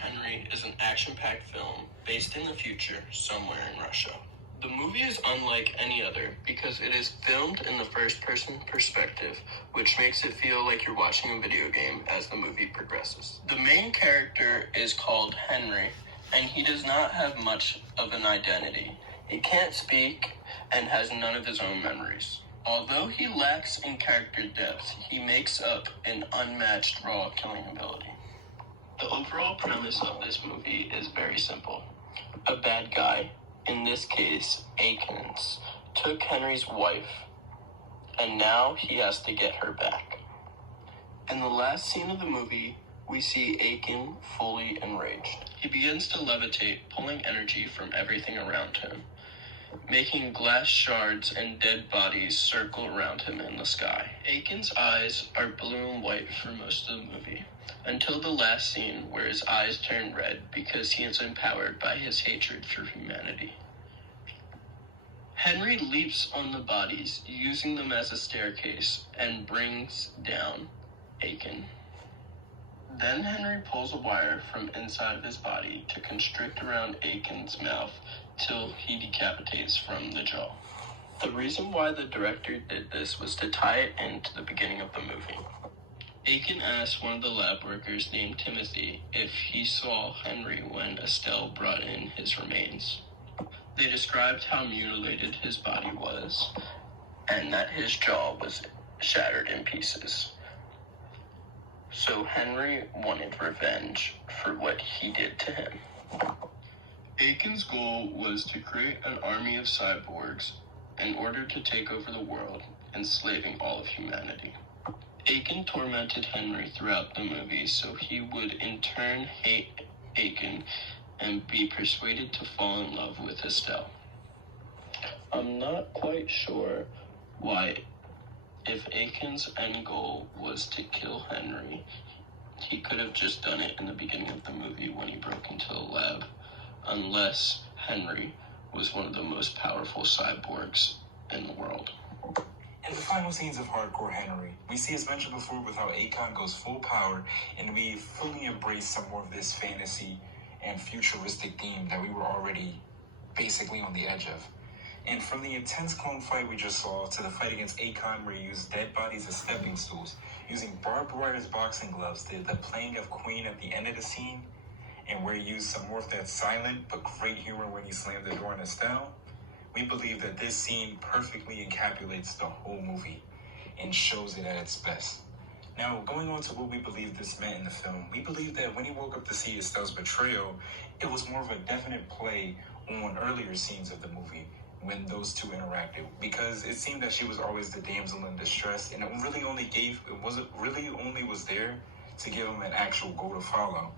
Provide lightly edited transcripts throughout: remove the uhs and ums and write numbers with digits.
Henry is an action-packed film based in the future somewhere in Russia. The movie is unlike any other because it is filmed in the first-person perspective, which makes it feel like you're watching a video game as the movie progresses. The main character is called Henry, and he does not have much of an identity. He can't speak and has none of his own memories. Although he lacks in character depth, he makes up an unmatched raw killing ability. The overall premise of this movie is very simple. A bad guy, in this case, Akins, took Henry's wife, and now he has to get her back. In the last scene of the movie, we see Akin fully enraged. He begins to levitate, pulling energy from everything around him, making glass shards and dead bodies circle around him in the sky. Akin's eyes are blue and white for most of the movie, until the last scene where his eyes turn red because he is empowered by his hatred for humanity. Henry leaps on the bodies, using them as a staircase, and brings down Akin. Then Henry pulls a wire from inside of his body to constrict around Akin's mouth till he decapitates from the jaw. The reason why the director did this was to tie it into the beginning of the movie. Akin asked one of the lab workers named Timothy if he saw Henry when Estelle brought in his remains. They described how mutilated his body was and that his jaw was shattered in pieces. So Henry wanted revenge for what he did to him. Akin's goal was to create an army of cyborgs in order to take over the world, enslaving all of humanity. Akin tormented Henry throughout the movie, so he would in turn hate Akin and be persuaded to fall in love with Estelle. I'm not quite sure why, if Akin's end goal was to kill Henry, he could have just done it in the beginning of the movie when he broke into the lab, unless Henry was one of the most powerful cyborgs in the world. In the final scenes of Hardcore Henry, we see, as mentioned before, with how Akon goes full power, and we fully embrace some more of this fantasy and futuristic theme that we were already basically on the edge of. And from the intense clone fight we just saw to the fight against Akon, where he used dead bodies as stepping stools, using barbed wire as boxing gloves, to the playing of Queen at the end of the scene, and where he used some more of that silent but great humor when he slammed the door on Estelle, we believe that this scene perfectly encapsulates the whole movie and shows it at its best. Now, going on to what we believe this meant in the film, we believe that when he woke up to see Estelle's betrayal, it was more of a definite play on earlier scenes of the movie when those two interacted, because it seemed that she was always the damsel in distress, and it really only was there to give him an actual goal to follow.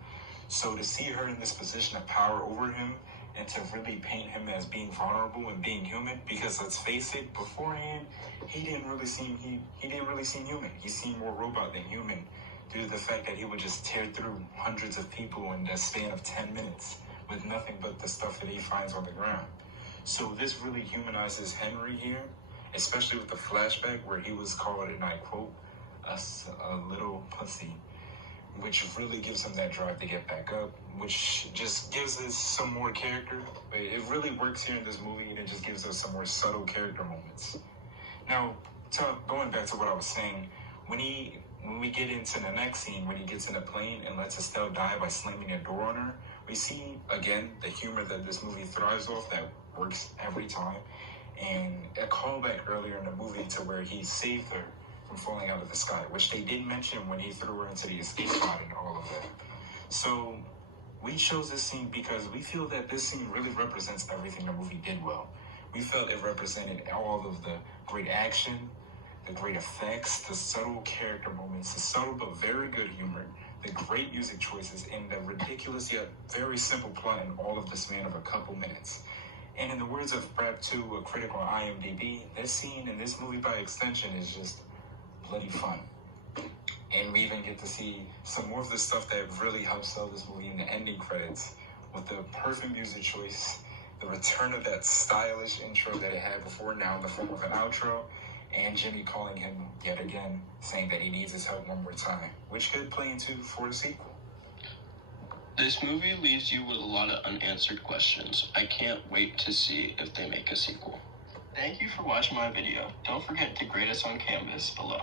So to see her in this position of power over him, and to really paint him as being vulnerable and being human, because let's face it, beforehand, he didn't really seem human. He seemed more robot than human, due to the fact that he would just tear through hundreds of people in the span of 10 minutes with nothing but the stuff that he finds on the ground. So this really humanizes Henry here, especially with the flashback where he was called, and I quote, a little pussy, which really gives him that drive to get back up, which just gives us some more character. It really works here in this movie, and it just gives us some more subtle character moments. Now, going back to what I was saying, when we get into the next scene, when he gets in a plane and lets Estelle die by slamming a door on her, we see, again, the humor that this movie thrives off that works every time, and a callback earlier in the movie to where he saved her from falling out of the sky, which they did mention when he threw her into the escape pod and all of that. So we chose this scene because we feel that this scene really represents everything the movie did well. We felt it represented all of the great action, the great effects, the subtle character moments, the subtle but very good humor, the great music choices, and the ridiculous yet very simple plot in all of the span of a couple minutes. And in the words of Brap2, a critic on IMDb, this scene in this movie by extension is just bloody fun. And we even get to see some more of the stuff that really helps sell this movie in the ending credits, with the perfect music choice, the return of that stylish intro that it had before, now in the form of an outro, and Jimmy calling him yet again, saying that he needs his help one more time, which could play into for the sequel. This movie leaves you with a lot of unanswered questions. I can't wait to see if they make a sequel. Thank you for watching my video. Don't forget to grade us on Canvas below.